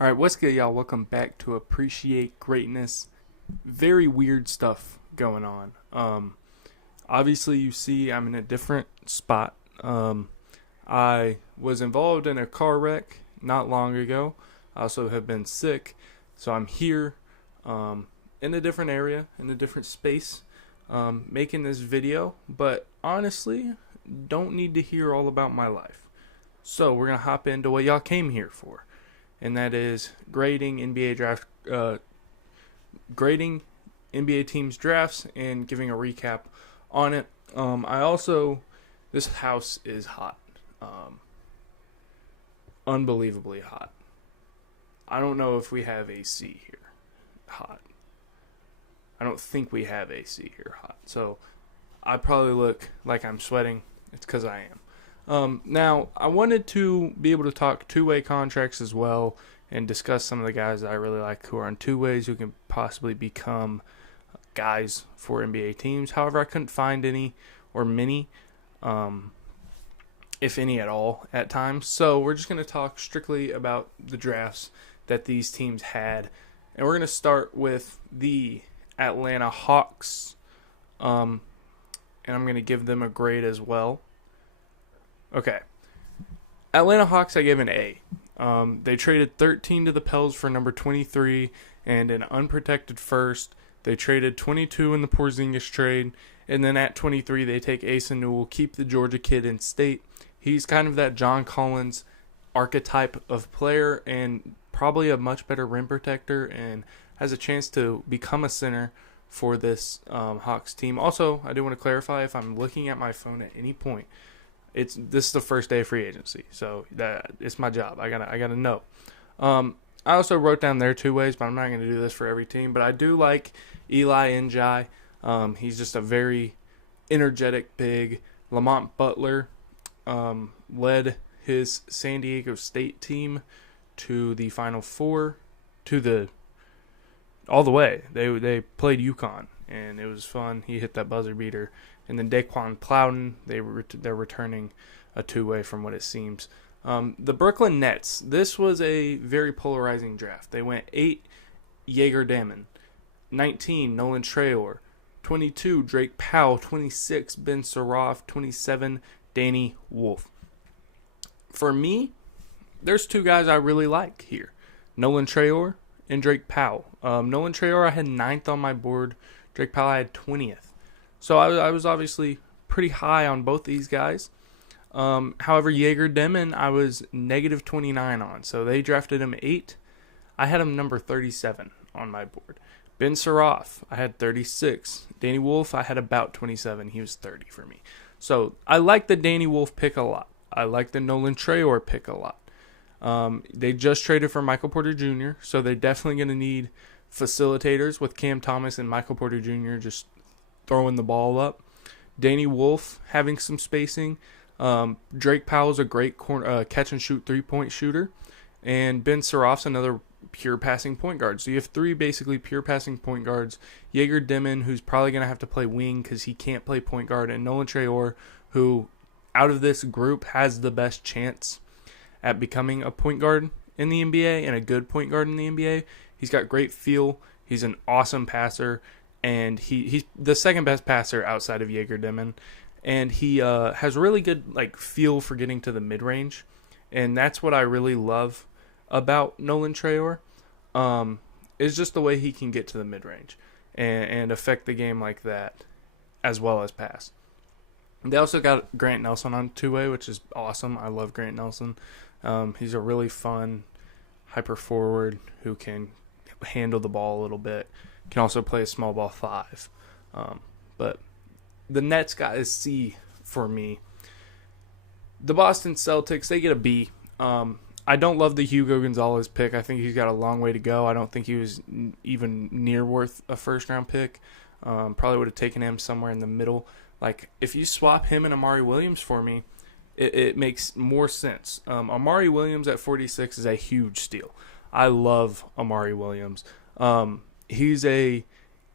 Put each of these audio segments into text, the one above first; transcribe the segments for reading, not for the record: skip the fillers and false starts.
All right, what's good, y'all? Welcome back to Appreciate Greatness. Very weird stuff going on. Obviously, you see, I'm in a different spot. I was involved in a car wreck not long ago. I also have been sick, so I'm here, in a different area, in a different space, making this video. But honestly, don't need to hear all about my life. So we're gonna hop into what y'all came here for, and that is grading NBA teams drafts and giving a recap on it. This house is hot, unbelievably hot. I don't know if we have AC here. Hot. I don't think we have AC here. Hot. So I probably look like I'm sweating. It's because I am. Now, I wanted to be able to talk two-way contracts as well and discuss some of the guys that I really like who are on two ways who can possibly become guys for NBA teams. However, I couldn't find any or many, if any at all, at times. So we're just going to talk strictly about the drafts that these teams had. And we're going to start with the Atlanta Hawks. And I'm going to give them a grade as well. Okay. Atlanta Hawks, I gave an A. They traded 13 to the Pels for number 23 and an unprotected first. They traded 22 in the Porzingis trade. And then at 23, they take Asa Newell, keep the Georgia kid in state. He's kind of that John Collins archetype of player and probably a much better rim protector and has a chance to become a center for this Hawks team. Also, I do want to clarify, if I'm looking at my phone at any point, this is the first day of free agency, so that it's my job. I gotta know. I also wrote down their two ways, but I'm not gonna do this for every team. But I do like Eli Njai. He's just a very energetic big. Lamont Butler led his San Diego State team to the Final Four, all the way. They played UConn, and it was fun. He hit that buzzer beater. And then Daquan Plowden, they're returning a two-way from what it seems. The Brooklyn Nets, this was a very polarizing draft. They went 8, Jaeger Damon, 19, Nolan Trayor, 22, Drake Powell, 26, Ben Saraff, 27, Danny Wolf. For me, there's two guys I really like here, Nolan Trayor and Drake Powell. Nolan Trayor I had 9th on my board. Drake Powell I had 20th. So I was obviously pretty high on both these guys. However, Jaeger Demon I was negative 29 on. So they drafted him 8. I had him number 37 on my board. Ben Saraff I had 36. Danny Wolf I had about 27. He was 30 for me. So I like the Danny Wolf pick a lot. I like the Nolan Trayor pick a lot. They just traded for Michael Porter Jr., so they're definitely going to need facilitators with Cam Thomas and Michael Porter Jr. just throwing the ball up. Danny Wolf having some spacing. Drake Powell's a great catch and shoot 3-point shooter. And Ben Saraff's another pure passing point guard. So you have 3 basically pure passing point guards. Jaeger Demon, who's probably going to have to play wing because he can't play point guard. And Nolan Trayor, who out of this group has the best chance at becoming a point guard in the NBA and a good point guard in the NBA. He's got great feel. He's an awesome passer. And he's the second best passer outside of Jaeger Demon. And he has really good feel for getting to the mid-range. And that's what I really love about Nolan Trayor. Is just the way he can get to the mid-range and affect the game like that as well as pass. They also got Grant Nelson on two-way, which is awesome. I love Grant Nelson. He's a really fun hyper forward who can handle the ball a little bit. Can also play a small ball 5. But the Nets got a C for me. The Boston Celtics, they get a B. I don't love the Hugo Gonzalez pick. I think he's got a long way to go. I don't think he was even near worth a first-round pick. Probably would have taken him somewhere in the middle. If you swap him and Amari Williams for me, it makes more sense. Amari Williams at 46 is a huge steal. I love Amari Williams. He's a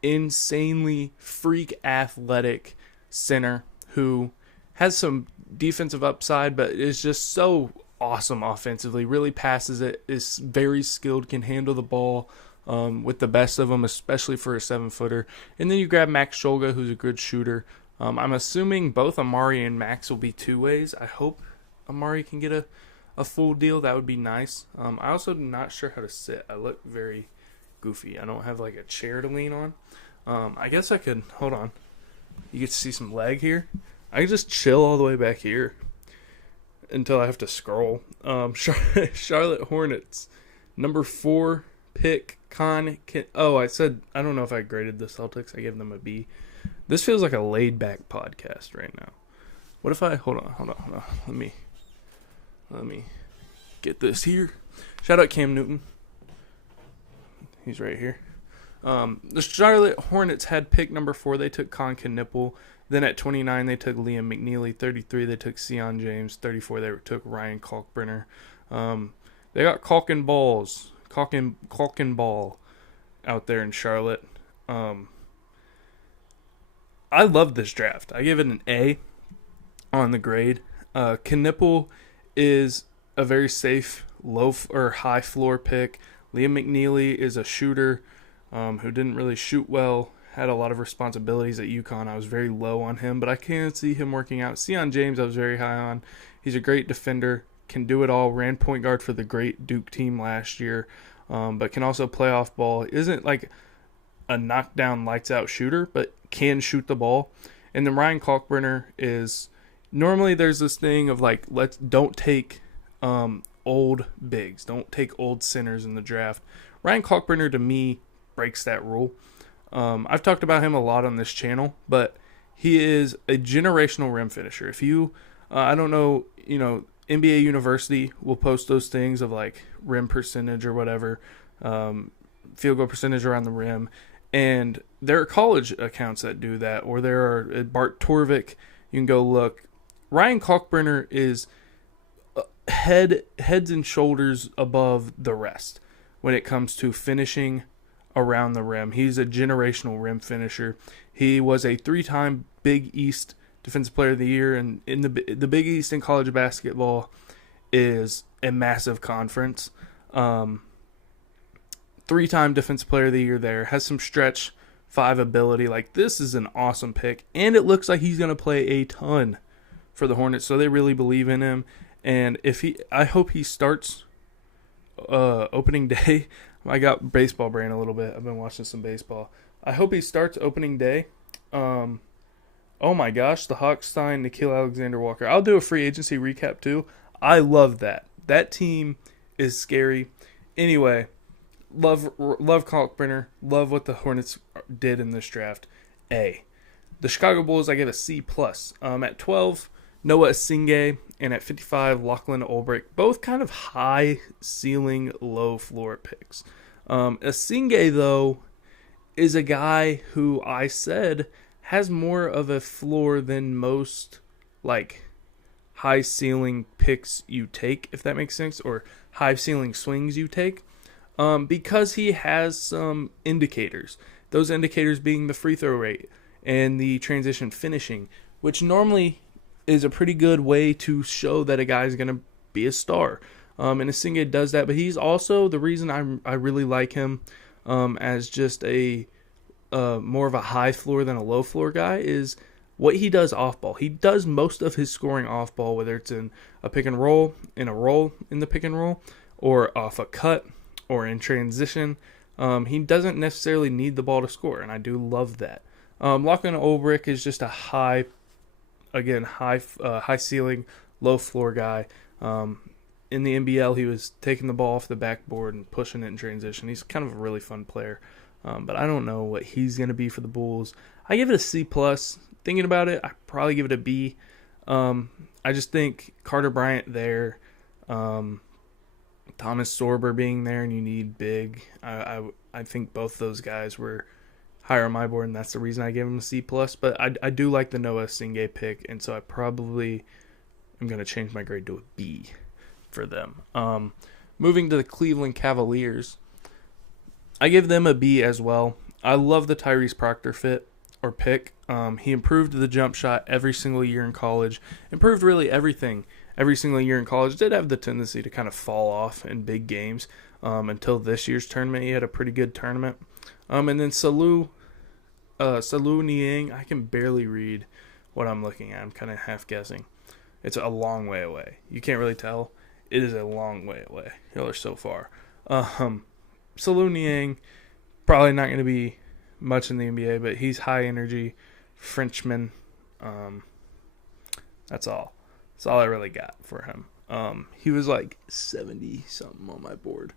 insanely freak athletic center who has some defensive upside, but is just so awesome offensively. Really passes it. Is very skilled. Can handle the ball. With the best of them, especially for a 7-footer. And then you grab Max Shulga, who's a good shooter. I'm assuming both Amari and Max will be two-ways. I hope Amari can get a full deal. That would be nice. I also am not sure how to sit. I look very goofy. I don't have like a chair to lean on. I guess I could, hold on. You get to see some leg here. I can just chill all the way back here until I have to scroll. Charlotte Hornets, number 4 pick, I don't know if I graded the Celtics. I gave them a B. This feels like a laid-back podcast right now. What if I, hold on. Let me get this here. Shout out Cam Newton. He's right here. The Charlotte Hornets had pick number 4. They took Con Knipple. Then at 29, they took Liam McNeely. 33, they took Sion James. 34, they took Ryan Kalkbrenner. They got Caulk and Ball out there in Charlotte. I love this draft. I give it an A on the grade. Knipple is a very safe low or high floor pick. Liam McNeely is a shooter who didn't really shoot well, had a lot of responsibilities at UConn. I was very low on him, but I can see him working out. Sion James I was very high on. He's a great defender, can do it all, ran point guard for the great Duke team last year, but can also play off ball. Isn't like a knockdown lights out shooter, but can shoot the ball. And then Ryan Kalkbrenner is, normally there's this thing of like, don't take old bigs, don't take old centers in the draft. Ryan Kalkbrenner to me breaks that rule. I've talked about him a lot on this channel, but he is a generational rim finisher. If you, I don't know, NBA University will post those things of like rim percentage or whatever, field goal percentage around the rim, and there are college accounts that do that, or there are Bart Torvik. You can go look. Ryan Kalkbrenner is heads and shoulders above the rest when it comes to finishing around the rim. He's a generational rim finisher. He was a 3-time Big East Defensive Player of the Year, and in the Big East in college basketball is a massive conference. 3-time Defensive Player of the Year there. Has some stretch 5 ability. Like, this is an awesome pick, and it looks like he's going to play a ton for the Hornets, so they really believe in him. And I hope he starts opening day. I got baseball brain a little bit. I've been watching some baseball. I hope he starts opening day. Oh my gosh, the Hawks signed Nikhil Alexander-Walker. I'll do a free agency recap too. I love that. That team is scary. Anyway, love Kalkbrenner. Love what the Hornets did in this draft. A. The Chicago Bulls, I give a C+. At 12, Noah Asingay, and at 55, Lachlan Ulbrich. Both kind of high ceiling, low floor picks. Asingay, though, is a guy who I said has more of a floor than most like high ceiling picks you take, if that makes sense, or high ceiling swings you take, because he has some indicators. Those indicators being the free throw rate and the transition finishing, which normally is a pretty good way to show that a guy is going to be a star. And Asingay does that, but he's also the reason I really like him as just a more of a high floor than a low floor guy is what he does off ball. He does most of his scoring off ball, whether it's in a pick and roll, in a roll in the pick and roll, or off a cut, or in transition. He doesn't necessarily need the ball to score, and I do love that. Lachlan Ulbrich is just a high ceiling, low floor guy. In the NBL, he was taking the ball off the backboard and pushing it in transition. He's kind of a really fun player, but I don't know what he's going to be for the Bulls. I give it a C+. Thinking about it, I probably give it a B. I just think Carter Bryant there, Thomas Sorber being there, and you need big. I think both those guys were higher on my board, and that's the reason I gave him a C+. But I do like the Noah Asingay pick, and so I probably am going to change my grade to a B for them. Moving to the Cleveland Cavaliers, I give them a B as well. I love the Tyrese Proctor pick. He improved the jump shot every single year in college, improved really everything every single year in college did have the tendency to kind of fall off in big games. Until this year's tournament, he had a pretty good tournament. And then Salou Niang, I can barely read what I'm looking at. I'm kind of half guessing. It's a long way away. You can't really tell. It is a long way away. Y'all are so far. Salou Niang, probably not going to be much in the NBA, but he's high energy, Frenchman. That's all. That's all I really got for him. He was like 70 something on my board.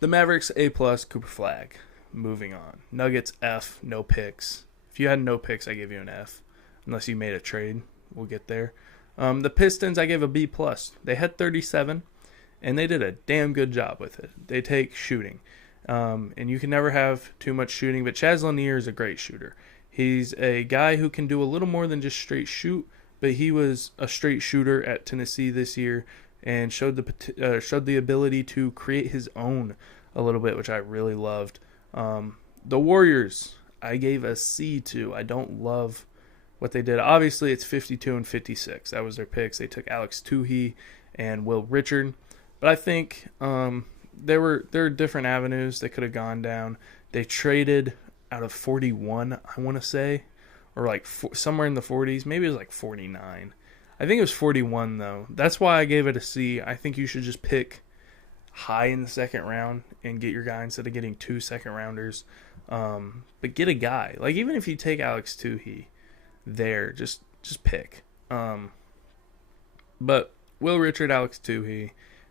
The Mavericks A+, Cooper Flagg. Moving on. Nuggets F, no picks. If you had no picks, I give you an F, unless you made a trade. We'll get there. The Pistons, I gave a B+. They had 37, and they did a damn good job with it. They take shooting, and you can never have too much shooting. But Chaz Lanier is a great shooter. He's a guy who can do a little more than just straight shoot, but he was a straight shooter at Tennessee this year and showed the ability to create his own a little bit, which I really loved. The Warriors, I gave a C to. I don't love what they did. Obviously, it's 52 and 56. That was their picks. They took Alex Tuhey and Will Richard. But I think there were different avenues they could have gone down. They traded out of 41, I want to say, or like somewhere in the 40s. Maybe it was like 49. I think it was 41, though. That's why I gave it a C. I think you should just pick high in the second round and get your guy instead of getting 2 second-rounders. But get a guy. Like, even if you take Alex Tuhey there, just pick. But Will Richard, Alex Tuhey,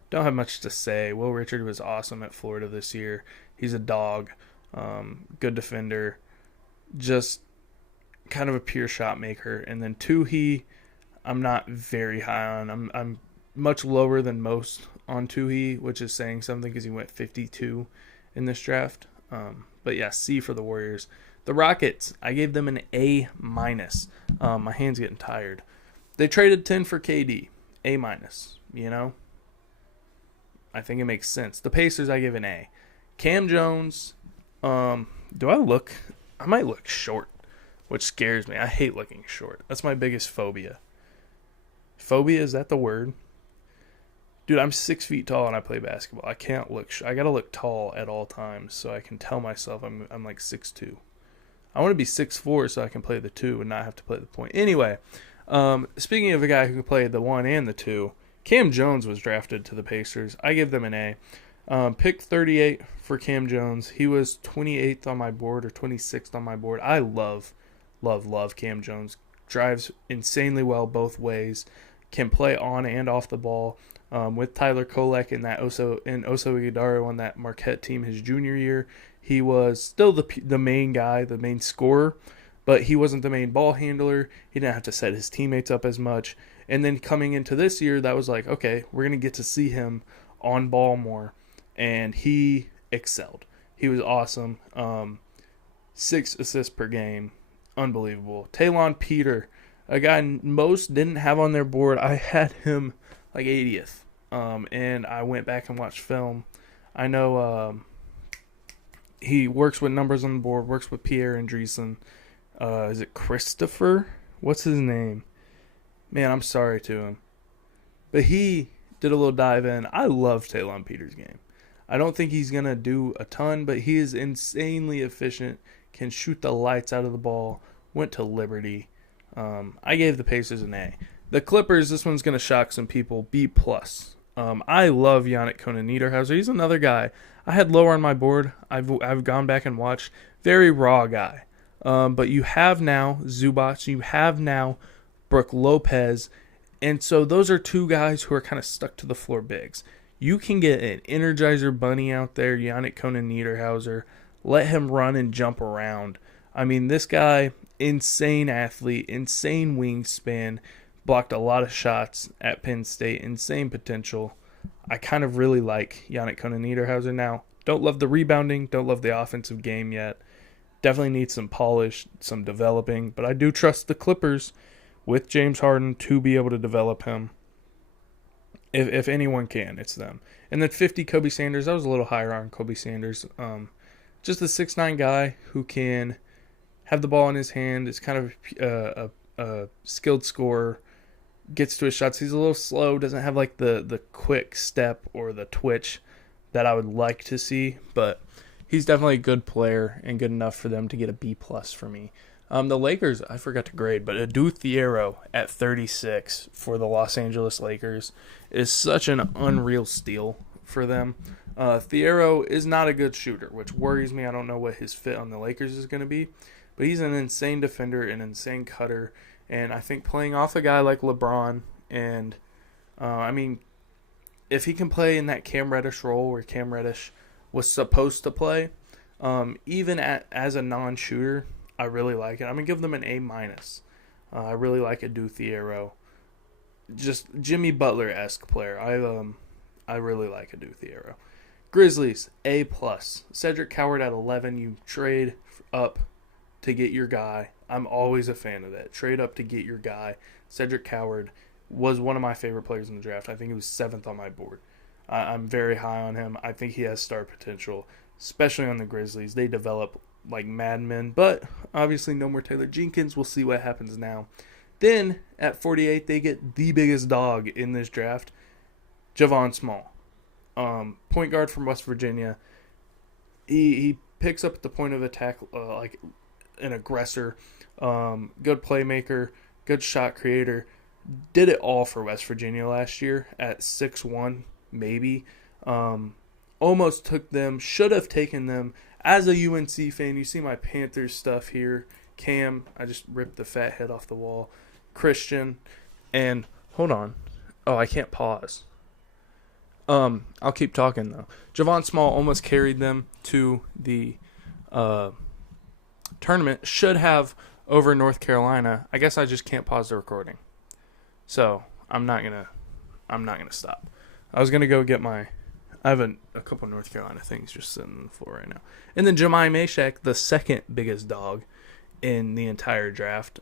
don't have much to say. Will Richard was awesome at Florida this year. He's a dog. Good defender. Just kind of a pure shot maker. And then Tuhey, I'm not very high on. I'm much lower than most on Tuhey, which is saying something because he went 52 in this draft. But yeah, C for the Warriors. The Rockets, I gave them an A-. My hand's getting tired. They traded 10 for KD. A-, you know? I think it makes sense. The Pacers, I give an A. Cam Jones, I might look short, which scares me. I hate looking short. That's my biggest phobia. Phobia, is that the word? Dude, I'm 6 feet tall and I play basketball. I can't look. I gotta look tall at all times so I can tell myself I'm like 6'2". I want to be 6'4" so I can play the 2 and not have to play the point. Anyway, speaking of a guy who can play the 1 and the 2, Cam Jones was drafted to the Pacers. I give them an A. Pick 38 for Cam Jones. He was 28th on my board or 26th on my board. I love Cam Jones. Drives insanely well both ways. Can play on and off the ball. With Tyler Kolek and Oso Ighodaro on that Marquette team his junior year, he was still the main guy, the main scorer, but he wasn't the main ball handler. He didn't have to set his teammates up as much. And then coming into this year, that was like, okay, we're going to get to see him on ball more. And he excelled. He was awesome. 6 assists per game. Unbelievable. Talon Peter, a guy most didn't have on their board. I had him like 80th. And I went back and watched film. I know he works with numbers on the board, works with Pierre Andreessen. Is it Christopher? What's his name? Man, I'm sorry to him. But he did a little dive in. I love Talon Peters' game. I don't think he's going to do a ton, but he is insanely efficient, can shoot the lights out of the ball, went to Liberty. I gave the Pacers an A. The Clippers, this one's going to shock some people, B+. I love Yannick Konan-Niederhauser. He's another guy I had lower on my board. I've gone back and watched. Very raw guy. But you have now Zubac. You have now Brook Lopez. And so those are two guys who are kind of stuck to the floor bigs. You can get an Energizer Bunny out there, Yannick Konan-Niederhauser. Let him run and jump around. I mean, this guy, insane athlete, insane wingspan, blocked a lot of shots at Penn State, insane potential. I kind of really like Yannick Konan-Niederhauser now. Don't love the rebounding, don't love the offensive game yet. Definitely needs some polish, some developing, but I do trust the Clippers with James Harden to be able to develop him. If anyone can, it's them. And then 50, Kobe Sanders. I was a little higher on Kobe Sanders. Just a 6'9" guy who can have the ball in his hand. Is kind of a skilled scorer. gets to his shots. He's a little slow, doesn't have like the quick step or the twitch that I would like to see, but he's definitely a good player and good enough for them to get a B plus for me. The Lakers, I forgot to grade, but Adu Thiero at 36 for the Los Angeles Lakers is such an unreal steal for them. Thiero is not a good shooter, which worries me. I don't know what his fit on the Lakers is going to be, but he's an insane defender, an insane cutter, and I think playing off a guy like LeBron, and if he can play in that Cam Reddish role where Cam Reddish was supposed to play, even as a non-shooter, I really like it. I'm going to give them an A-. I really like Adu Thiero. Just Jimmy Butler-esque player. I really like Adu Thiero. Grizzlies, A+. Cedric Coward at 11. You trade up to get your guy. I'm always a fan of that. Trade up to get your guy. Cedric Coward was one of my favorite players in the draft. I think he was 7th on my board. I'm very high on him. I think he has star potential, especially on the Grizzlies. They develop like madmen, but obviously no more Taylor Jenkins. We'll see what happens now. Then at 48, they get the biggest dog in this draft, Javon Small, point guard from West Virginia. He picks up at the point of attack like an aggressor, good playmaker, good shot creator. Did it all for West Virginia last year at 6'1", maybe. Almost took them, should have taken them. As a UNC fan, you see my Panthers stuff here. Cam, I just ripped the fat head off the wall. Christian, and hold on. Oh, I can't pause. I'll keep talking though. Javon Small almost carried them to the tournament. Should have over North Carolina. I guess I just can't pause the recording. So I'm not gonna stop. I was gonna go get my. I have a couple North Carolina things just sitting on the floor right now. And then Jemai Mashak, the second biggest dog in the entire draft.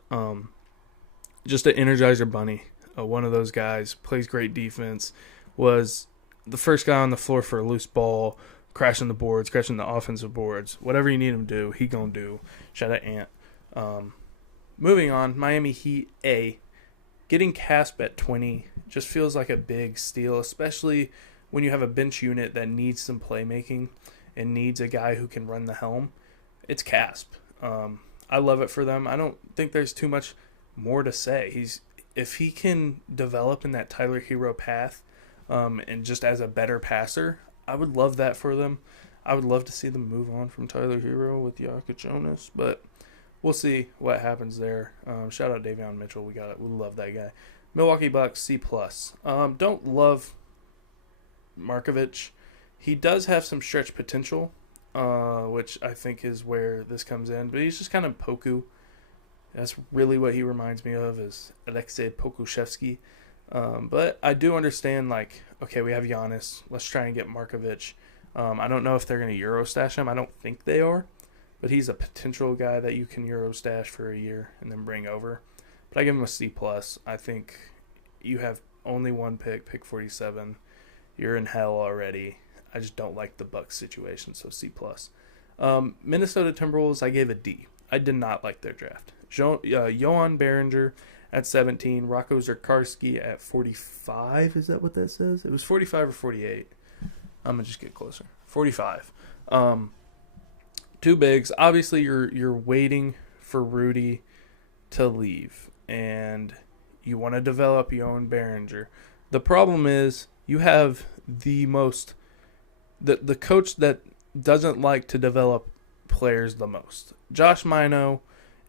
Just an Energizer Bunny. One of those guys. Plays great defense. Was the first guy on the floor for a loose ball. Crashing the boards. Crashing the offensive boards. Whatever you need him to do, he gonna do. Shout out Ant. Moving on. Miami Heat A. Getting Casp at 20 just feels like a big steal, especially when you have a bench unit that needs some playmaking and needs a guy who can run the helm. It's Casp. I love it for them. I don't think there's too much more to say. If he can develop in that Tyler Hero path and just as a better passer, I would love that for them. I would love to see them move on from Tyler Hero with Jokic Jonas, but we'll see what happens there. Shout out Davion Mitchell. We love that guy. Milwaukee Bucks, C+. Don't love Markovic. He does have some stretch potential, which I think is where this comes in. But he's just kind of Poku. That's really what he reminds me of, is Alexei Pokushevsky. But I do understand, like, okay, we have Giannis. Let's try and get Markovic. I don't know if they're going to Euro stash him. I don't think they are. But he's a potential guy that you can Euro stash for a year and then bring over. But I give him a C+. I think you have only one pick 47. You're in hell already. I just don't like the Bucks situation, so C+. Minnesota Timberwolves, I gave a D. I did not like their draft. Johan Behringer at 17. Rocco Zerkarski at 45. Is that what that says? It was 45 or 48. I'm going to just get closer. 45. Two bigs. Obviously, you're waiting for Rudy to leave, and you want to develop Johan Behringer. The problem is you have the coach that doesn't like to develop players the most. Josh Mino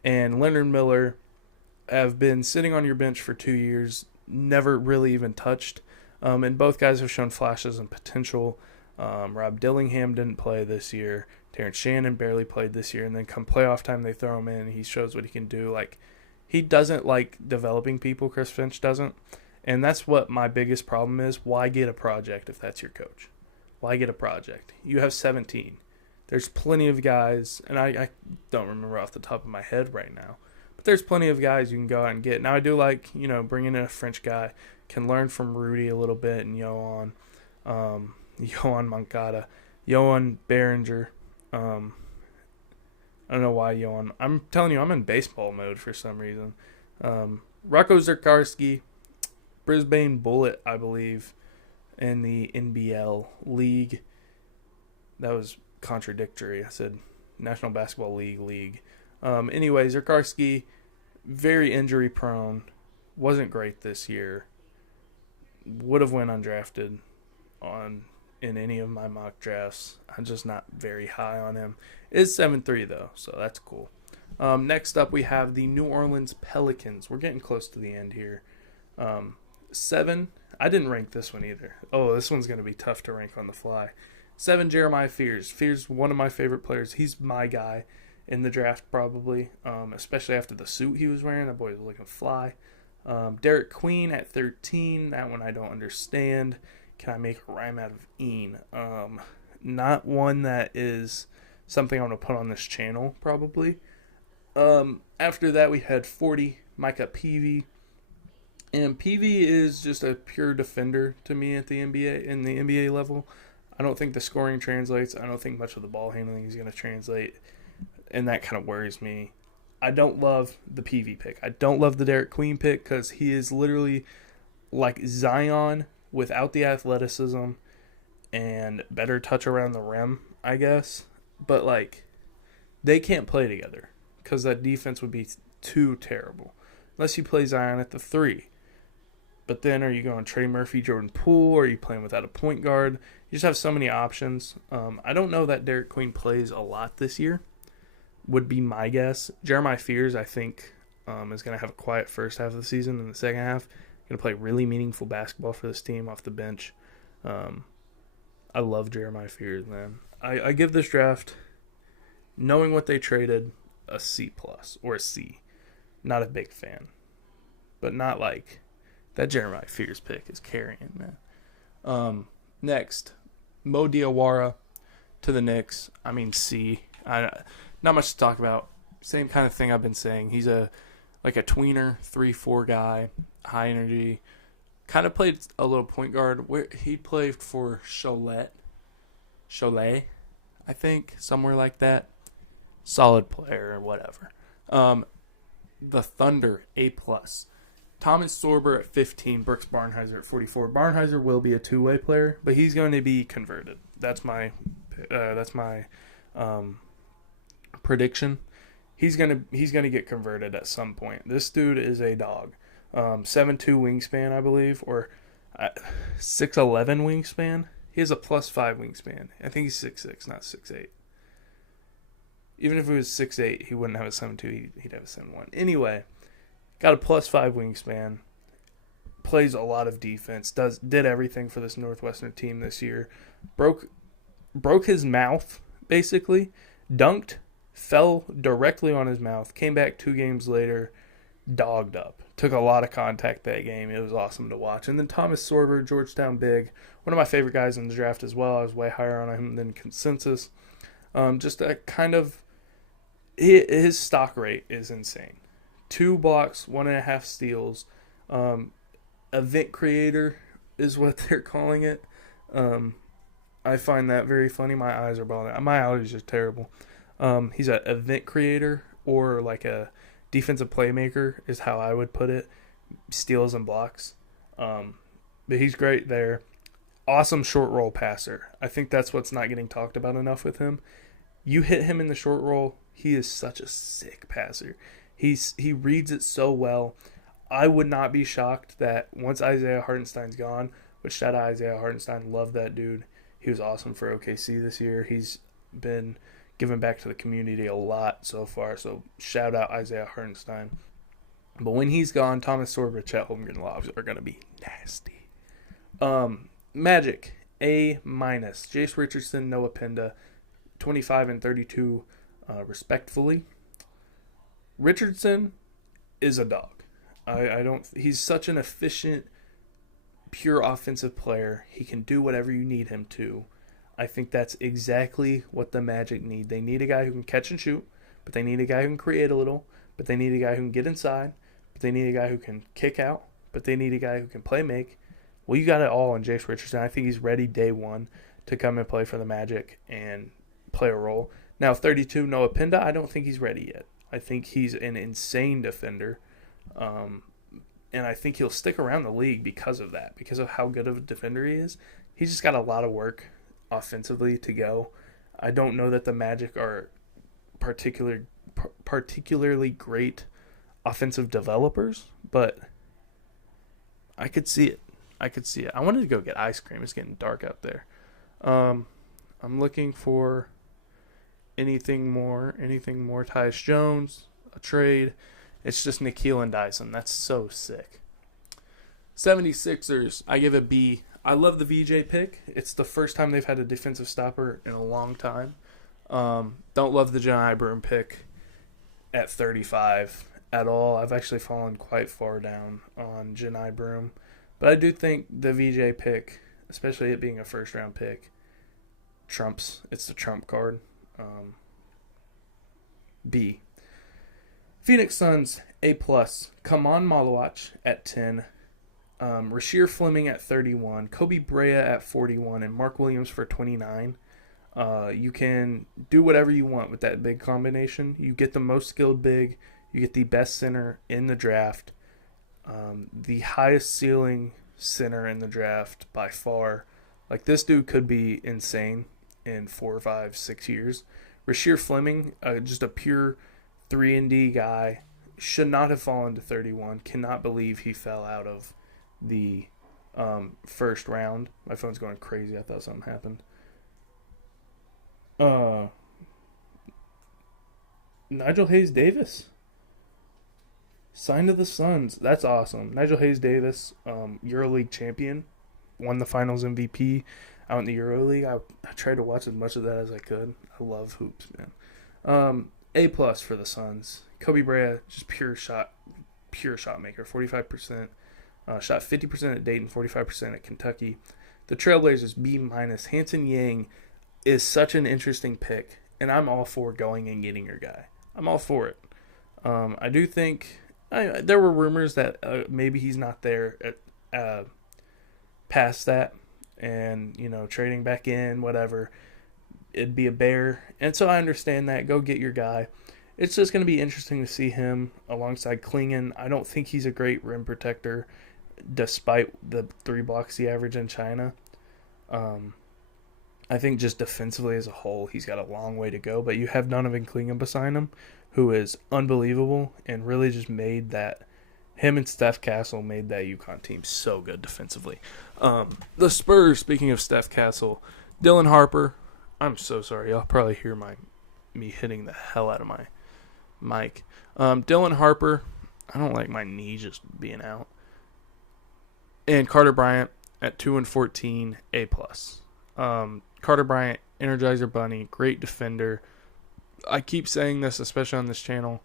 and Leonard Miller have been sitting on your bench for 2 years, never really even touched, and both guys have shown flashes and potential. Rob Dillingham didn't play this year. Terrence Shannon barely played this year, and then come playoff time they throw him in and he shows what he can do. Like, he doesn't like developing people. Chris Finch doesn't. And that's what my biggest problem is. Why get a project if that's your coach? Why get a project? You have 17. There's plenty of guys, and I don't remember off the top of my head right now, but there's plenty of guys you can go out and get. Now, I do like, bringing in a French guy, can learn from Rudy a little bit, and Johan Moncada, Johan Behringer. I don't know why Johan. I'm telling you, I'm in baseball mode for some reason. Rocco Zerkarski, Brisbane Bullet, I believe, in the NBL League. That was contradictory. I said National Basketball League. Anyways, Zerkarski, very injury prone. Wasn't great this year. Would have went undrafted in any of my mock drafts. I'm just not very high on him. Is 7'3" though, so that's cool. Next up, we have the New Orleans Pelicans. We're getting close to the end here. 7. I didn't rank this one either. Oh, this one's going to be tough to rank on the fly. 7, Jeremiah Fears. Fears, one of my favorite players. He's my guy in the draft probably, especially after the suit he was wearing. That boy was looking fly. Derek Queen at 13. That one I don't understand. Can I make a rhyme out of een? Not one that is something I'm going to put on this channel probably. After that, we had 40, Micah Peavy. And Peavy is just a pure defender to me at the NBA level. I don't think the scoring translates. I don't think much of the ball handling is going to translate. And that kind of worries me. I don't love the Peavy pick. I don't love the Derek Queen pick because he is literally like Zion without the athleticism and better touch around the rim, I guess. But, like, they can't play together because that defense would be too terrible. Unless you play Zion at the 3. But then are you going Trey Murphy, Jordan Poole, or are you playing without a point guard? You just have so many options. I don't know that Derek Queen plays a lot this year, would be my guess. Jeremiah Fears, I think, is going to have a quiet first half of the season. In the second half, going to play really meaningful basketball for this team off the bench. I love Jeremiah Fears, man. I give this draft, knowing what they traded, a C+ or a C. Not a big fan. But not like that Jeremiah Fears pick is carrying, man. Next, Mo Diawara to the Knicks. I mean, C. Not much to talk about. Same kind of thing I've been saying. He's a tweener, 3-4 guy, high energy. Kind of played a little point guard. Where he played for Cholet, I think, somewhere like that. Solid player or whatever. The Thunder, A+. Thomas Sorber at 15, Brooks Barnhizer at 44. Barnhizer will be a two-way player, but he's going to be converted. That's my prediction. He's gonna get converted at some point. This dude is a dog. 7'2" wingspan, I believe, or 6'11" wingspan. He has a +5 wingspan. I think he's 6'6", not 6'8". Even if he was 6'8", he wouldn't have a 7'2", he'd have a 7'1". Anyway, got a +5 wingspan. Plays a lot of defense. Did everything for this Northwestern team this year. Broke his mouth, basically. Dunked, fell directly on his mouth. Came back 2 games later, dogged up. Took a lot of contact that game. It was awesome to watch. And then Thomas Sorber, Georgetown big. One of my favorite guys in the draft as well. I was way higher on him than consensus. Just a kind of... His stock rate is insane. 2 blocks, 1.5 steals. Event creator is what they're calling it. I find that very funny. My eyes are bothering. My allergies are terrible. He's an event creator or like a defensive playmaker is how I would put it. Steals and blocks. But he's great there. Awesome short roll passer. I think that's what's not getting talked about enough with him. You hit him in the short roll, he is such a sick passer. He reads it so well. I would not be shocked that once Isaiah Hartenstein's gone, which shout out Isaiah Hartenstein, love that dude. He was awesome for OKC this year. He's been giving back to the community a lot so far, so shout out Isaiah Hartenstein. But when he's gone, Thomas Sorber, Chet Holmgren lobs are going to be nasty. Magic, A-. Jace Richardson, Noah Penda, 25 and 32 respectfully. Richardson is a dog. He's such an efficient, pure offensive player. He can do whatever you need him to. I think that's exactly what the Magic need. They need a guy who can catch and shoot, but they need a guy who can create a little, but they need a guy who can get inside, but they need a guy who can kick out, but they need a guy who can play make. Well, you got it all in Jace Richardson. I think he's ready day one to come and play for the Magic and play a role. Now, 32, Noah Penda, I don't think he's ready yet. I think he's an insane defender. And and I think he'll stick around the league because of that, because of how good of a defender he is. He's just got a lot of work offensively to go. I don't know that the Magic are particularly great offensive developers, but I could see it. I wanted to go get ice cream. It's getting dark out there. I'm looking for anything more. Tyus Jones, a trade. It's just Nikhil and Dyson. That's so sick. 76ers, I give it B. I love the VJ pick. It's the first time they've had a defensive stopper in a long time. Don't love the John Broome pick at 35 at all. I've actually fallen quite far down on Johni Broome. But I do think the VJ pick, especially it being a first-round pick, trumps. It's the trump card. B. Phoenix Suns, A+. Kaman Malawach at 10. Rasheer Fleming at 31. Kobe Brea at 41. And Mark Williams for 29. You can do whatever you want with that big combination. You get the most skilled big. You get the best center in the draft. The highest ceiling center in the draft by far. Like, this dude could be insane in 4, 5, 6 years. Rasheer Fleming, just a pure 3-and-D guy, should not have fallen to 31. Cannot believe he fell out of the first round. My phone's going crazy. I thought something happened. Nigel Hayes-Davis signed to the Suns. That's awesome. Nigel Hayes-Davis, EuroLeague champion, won the Finals MVP out in the EuroLeague. I tried to watch as much of that as I could. I love hoops, man. A+ for the Suns. Kobe Brea, just pure shot maker. 45%. Shot 50% at Dayton, 45% at Kentucky. The Trailblazers, B-. Hanson Yang is such an interesting pick, and I'm all for going and getting your guy. I'm all for it. I do think there were rumors that maybe he's not there at past that, and trading back in, whatever. It'd be a bear, and so I understand that. Go get your guy. It's just going to be interesting to see him alongside Klingon. I don't think he's a great rim protector, despite the 3 blocks he averaged in China. I think just defensively as a whole, he's got a long way to go. But you have Donovan Klingon beside him, who is unbelievable and really just made that. Him and Steph Castle made that UConn team so good defensively. The Spurs, speaking of Steph Castle, Dylan Harper. I'm so sorry. Y'all probably hear me hitting the hell out of my mic. Dylan Harper. I don't like my knee just being out. And Carter Bryant at 2 and 14, A+. Carter Bryant, Energizer Bunny, great defender. I keep saying this, especially on this channel.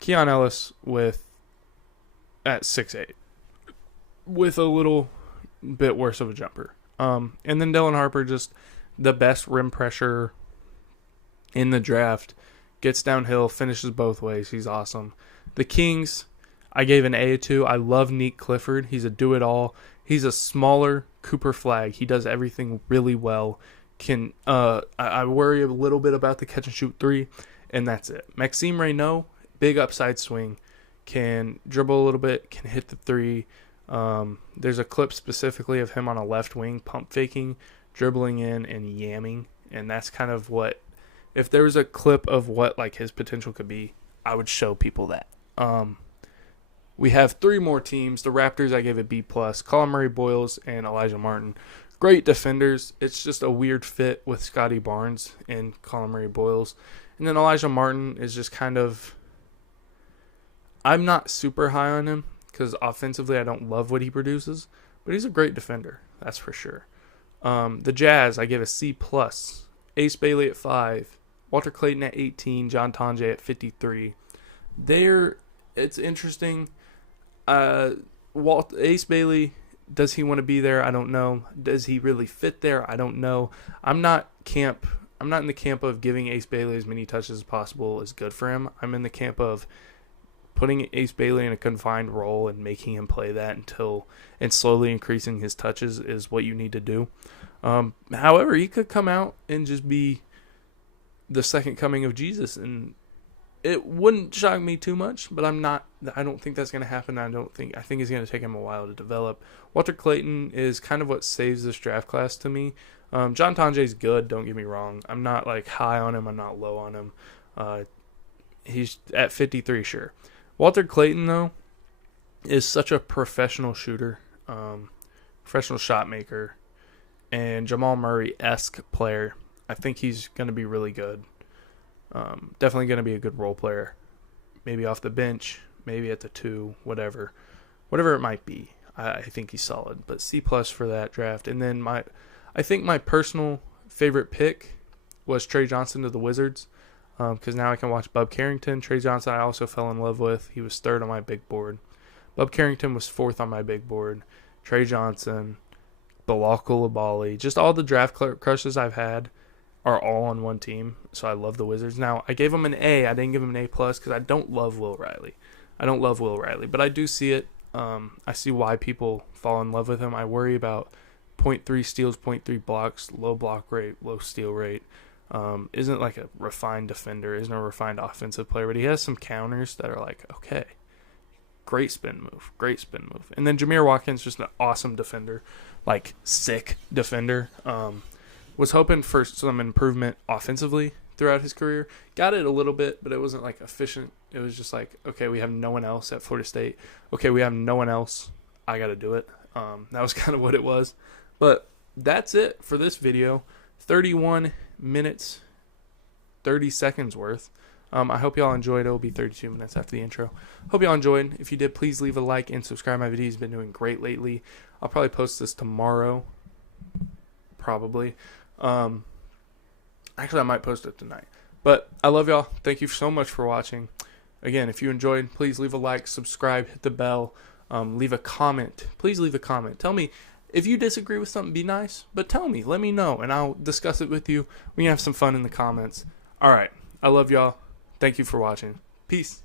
Keon Ellis at 6'8", with a little bit worse of a jumper. And then Dylan Harper, just the best rim pressure in the draft. Gets downhill, finishes both ways. He's awesome. The Kings, I gave an A to. I love Nick Clifford. He's a do-it-all. He's a smaller Cooper Flagg. He does everything really well. I worry a little bit about the catch-and-shoot 3, and that's it. Maxime Reynaud, big upside swing. Can dribble a little bit, can hit the 3. There's a clip specifically of him on a left wing, pump faking, dribbling in, and yamming. And that's kind of what, if there was a clip of what like his potential could be, I would show people that. We have 3 more teams. The Raptors, I gave it B+. Colin Murray Boyles and Elijah Martin. Great defenders. It's just a weird fit with Scotty Barnes and Colin Murray Boyles. And then Elijah Martin is just kind of, I'm not super high on him because offensively I don't love what he produces, but he's a great defender, that's for sure. The Jazz, I give a C+. Ace Bailey at 5, Walter Clayton at 18, John Tonje at 53. It's interesting. Ace Bailey, does he want to be there? I don't know. Does he really fit there? I don't know. I'm not in the camp of giving Ace Bailey as many touches as possible is good for him. I'm in the camp of putting Ace Bailey in a confined role and making him play that and slowly increasing his touches is what you need to do. However, he could come out and just be the second coming of Jesus and it wouldn't shock me too much, but I don't think that's going to happen. I think it's going to take him a while to develop. Walter Clayton is kind of what saves this draft class to me. John Tonje's good, don't get me wrong. I'm not like high on him, I'm not low on him. He's at 53, sure. Walter Clayton, though, is such a professional shooter, professional shot maker, and Jamal Murray-esque player. I think he's going to be really good. Definitely going to be a good role player. Maybe off the bench, maybe at the 2, whatever it might be. I think he's solid, but C+ for that draft. And then I think my personal favorite pick was Trey Johnson to the Wizards, because now I can watch Bub Carrington. Trey Johnson I also fell in love with. He was 3rd on my big board. Bub Carrington was 4th on my big board. Trey Johnson, Bilal Coulibaly, just all the draft crushes I've had are all on one team, so I love the Wizards. Now, I gave him an A. I didn't give him an A+ because I don't love Will Riley. But I do see it. I see why people fall in love with him. I worry about 0.3 steals, 0.3 blocks, low block rate, low steal rate. Isn't like a refined defender, isn't a refined offensive player, but he has some counters that are like, okay, great spin move. And then Jameer Watkins, just an awesome defender, like sick defender. Was hoping for some improvement offensively throughout his career. Got it a little bit, but it wasn't like efficient. It was just like, okay, we have no one else at Florida State. Okay, we have no one else. I got to do it. That was kind of what it was. But that's it for this video. 31 minutes, 30 seconds worth. I hope y'all enjoyed. It will be 32 minutes after the intro. Hope y'all enjoyed. If you did, please leave a like and subscribe. My video's been doing great lately. I'll probably post this tomorrow. Probably. Actually, I might post it tonight. But I love y'all. Thank you so much for watching. Again, if you enjoyed, please leave a like, subscribe, hit the bell, leave a comment. Please leave a comment. Tell me if you disagree with something. Be nice, but tell me. Let me know, and I'll discuss it with you. We can have some fun in the comments. All right. I love y'all. Thank you for watching. Peace.